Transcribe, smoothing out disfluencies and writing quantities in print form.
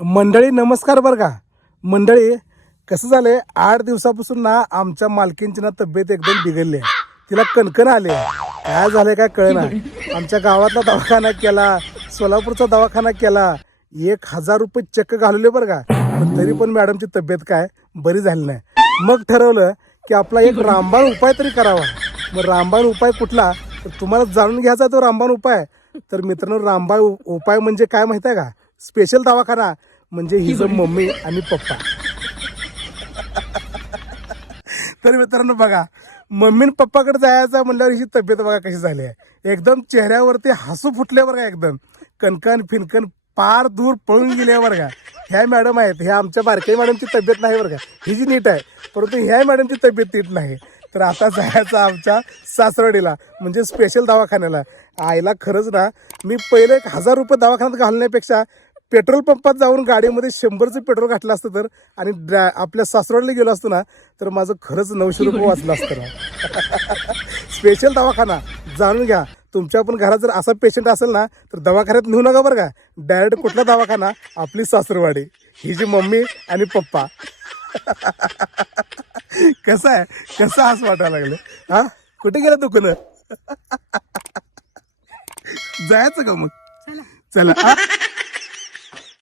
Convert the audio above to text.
मंडळी नमस्कार बरं का. मंडळी कसं झालंय, 8 दिवसापासून ना आमच्या मालकींची ना तब्येत एकदम बिघडली आहे. तिला कणकण आली आहे. काय झालंय काय कळना. आमच्या गावातला दवाखाना केला, सोलापूरचा दवाखाना केला, 1000 रुपये चक्क घालवले बरं का. पण तरी पण मॅडमची तब्येत काय बरी झाली नाही. मग ठरवलं की आपला एक रामबाण उपाय तरी करावा. मग रामबाण उपाय कुठला तर तुम्हाला जाणून घ्यायचा तो रामबाण उपाय. तर मित्रांनो, रामबाण उपाय म्हणजे काय माहिती आहे का? स्पेशल दवाखाना म्हणजे हिचं मम्मी आणि पप्पा. तर मित्रांनो बघा, मम्मी आणि पप्पाकडे जायचं म्हणल्यावर हिची तब्येत बघा कशी झाली आहे. एकदम चेहऱ्यावरती हसू फुटले बरं का. एकदम कणकण फिनकण पार दूर पळून गेले बरं का. ह्या मॅडम आहेत, ह्या आमच्या बारके मॅडमची तब्येत नाही बरं का. ही जी नीट आहे, परंतु ह्या मॅडमची तब्येत नीट नाही. तर आता जायचं आमच्या सासरवाडीला म्हणजे स्पेशल दवाखान्याला. आईला खरंच ना, मी पहिले 1000 रुपये दवाखान्यात घालण्यापेक्षा पेट्रोल पंपात जाऊन गाडीमध्ये 100चं पेट्रोल घातलं असतं तर आणि आपल्या सासरवाडीला गेलो असतो ना, तर माझं खरंच 900 रुपये वाचलं असतं ना. स्पेशल दवाखाना जाणून घ्या. तुमच्या पण घरात जर असा पेशंट असेल ना, तर दवाखान्यात नेऊ नका बरं का. डायरेक्ट कुठला दवाखाना? आपली सासरवाडी, ही जी मम्मी आणि पप्पा. कसं आहे, कसं हस वाटायला लागलं हा. कुठे गेलं दुकानं? जायचं का मग? चला.